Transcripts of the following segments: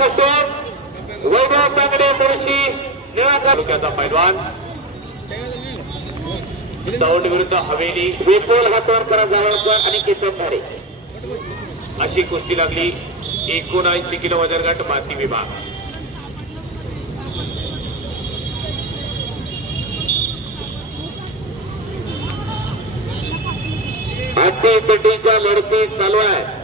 कष्ट वैभव तांगडे मुळशी निळा तालुक्याचा पैलवान दौंड विरुद्ध हवेली विपुल हातवरकर जावळकर आणि केतन धारे अशी कुस्ती लागली 79 किलो वजन गट माती विभाग. हातीपट्टीच्या लढती चालू आहे.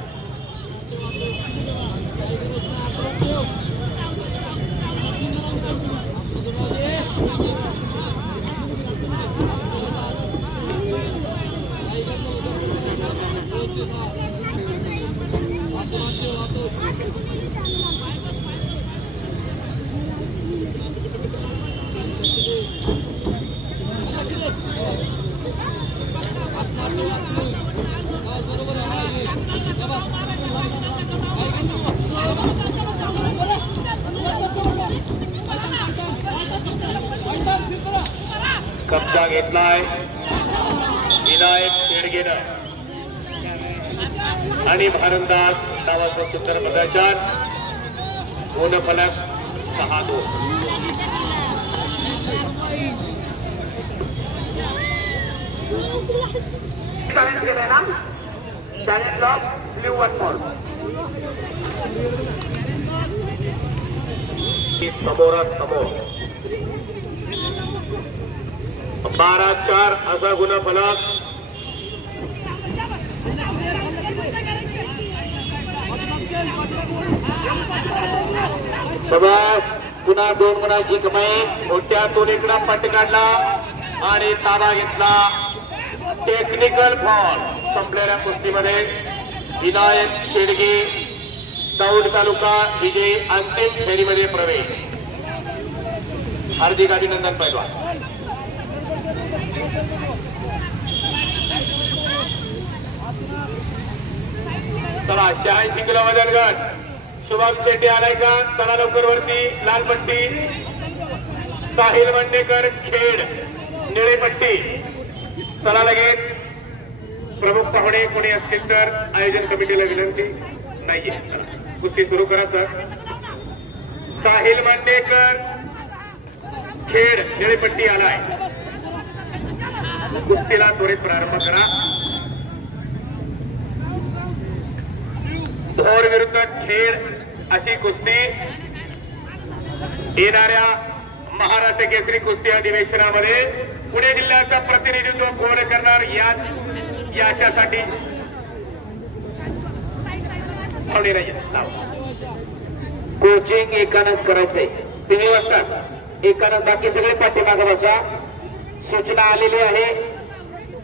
कब्जा घेतलाय विनायक शेडगेनं आणि भारंदाज नावाचं सुंदर प्रदर्शन. गुणफलक 6-2. चॅलेंज केलंय ना. चॅलेंज लॉस ब्ल्यू 1 मोर. समोरासमोर 12-4 असा गुणफलक. शबास. पुन्हा 2 गुणाची कमाई. मोठ्यातून इकडा पट काढला आणि ताबा घेतला. Technical fall. संपलेल्या कुस्तीमध्ये विनायक शेडगे दौंड तालुका विजयी अंतिम फेरीमध्ये प्रवेश. हार्दिक अभिनंदन पैलवान. चला 86 किलो वजन गट. शुभम शेट्टी आलाय का. चला लवकर वरती. लाल पट्टी साहिल मंडेकर खेड निळे पट्टी. चला लगेच. प्रमुख पाहुणे कोणी असतील तर आयोजन कमिटीला विनंती नाहीये. चला कुस्ती सुरू करा सर. साहिल मंडेकर खेड निळे पट्टी आलाय. कुस्तीला त्वरित प्रारंभ करा. धोर विरुद्ध खेड अशी कुस्ती येणाऱ्या महाराष्ट्र केसरी कुस्ती अधिवेशनामध्ये पुणे जिल्ह्याचं प्रतिनिधित्व कोण करणार याच्यासाठी कोचिंग एकानंच करायचंय. तुम्ही वाटता एकानं बाकी सगळे पाठीमागे बसा. सूचना आलेली आहे.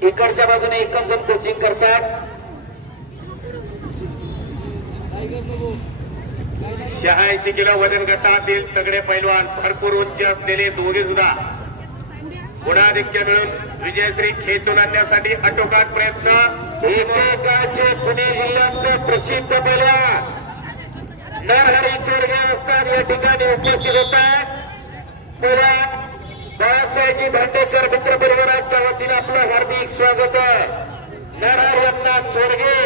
इकडच्या बाजूने एकच जण कोचिंग करतात. 86 किलो वजन गटातील तगडे पैलवान भरपूर उंची असलेले दोघे सुद्धा गुणाधिक्य मिळून विजयश्री खेचून आणण्यासाठी आटोकाट प्रयत्न. एकेकाचे पुणे जिल्ह्याचं प्रसिद्ध पैलवान नरहरी चोरगे असतात या ठिकाणी उपस्थित होतात. पैलवान बाळासाहेबजी भांडेकर मित्र परिवाराच्या वतीने आपलं हार्दिक स्वागत आहे. नरहरी अण्णा चोरगे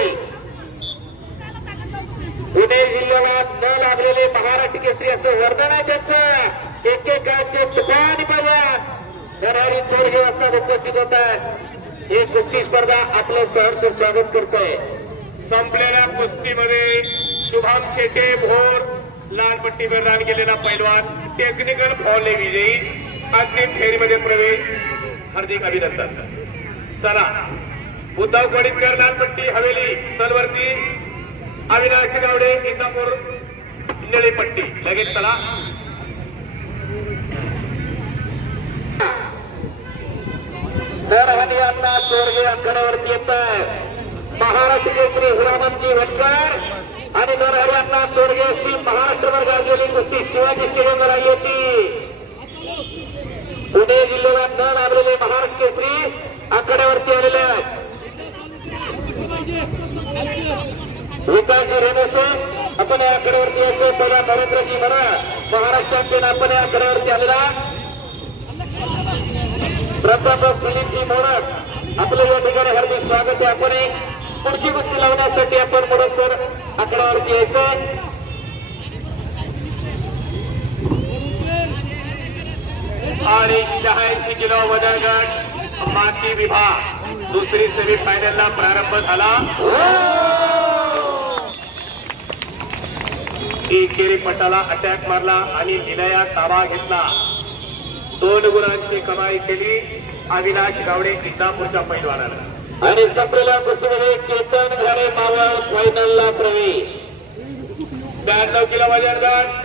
पुणे जिल्ह्याला न लाभलेले महाराष्ट्र केसरी असं वर्णन आहे त्यांचं. एकेकाचे तुफानी पैलवान नरहरी चोरगे असतात उपस्थित होत आहेत. ही कुस्ती स्पर्धा आपलं सहर्ष स्वागत करतोय. संपलेल्या कुस्तीमध्ये शुभम शेटे भोर लाल पट्टीवर रान गेलेला पैलवान टेक्निकल फॉलने विजयी अंतिम फेरीमध्ये प्रवेश. हार्दिक अभिनंदन. चला उद्धव कोडीकर लाल पट्टी हवेली तलवरती. अविनाश गावडे इंदापूर निळी पट्टी. लगेच चला. नरहरी अण्णा चोरगे आखाड्यावरती येत आहे. महाराष्ट्र केसरी हिरामनजी भटकर आणि नरहरी अण्णा चोरगे अशी महाराष्ट्रभर गाजलेली कुस्ती शिवाजी स्टेडियमवर आली होती. पुणे जिल्ह्याला न लाभलेले महाराष्ट्र केसरी आखाड्यावरती आलेले आहेत. विकासजी रेणुसे आपण या आकड्यावरती यायचो. पहिला नरेंद्रजी म्हणा महाराष्ट्राचे आपण या आकड्यावरती आलेला. प्राध्यापक दिलीपजी मोडक आपलं या ठिकाणी हार्दिक स्वागत आहे. आपण पुढची कुस्ती लावण्यासाठी आपण मोडक सर आकड्यावरती यायचं. 86 किलो वजन गट माती विभाग दुसरी सेमीफायनलला प्रारंभ झाला. एकेरी पटाला अटॅक मारला आणि विनया ताबा घेतला. 2 गुणांची कमाई केली अविनाश गावडे इंदापूरच्या पैलवानानं. आणि संपलेल्या कुस्तीमध्ये केतन घारे मावळ फायनलला प्रवेश. 92 किलो वजन गट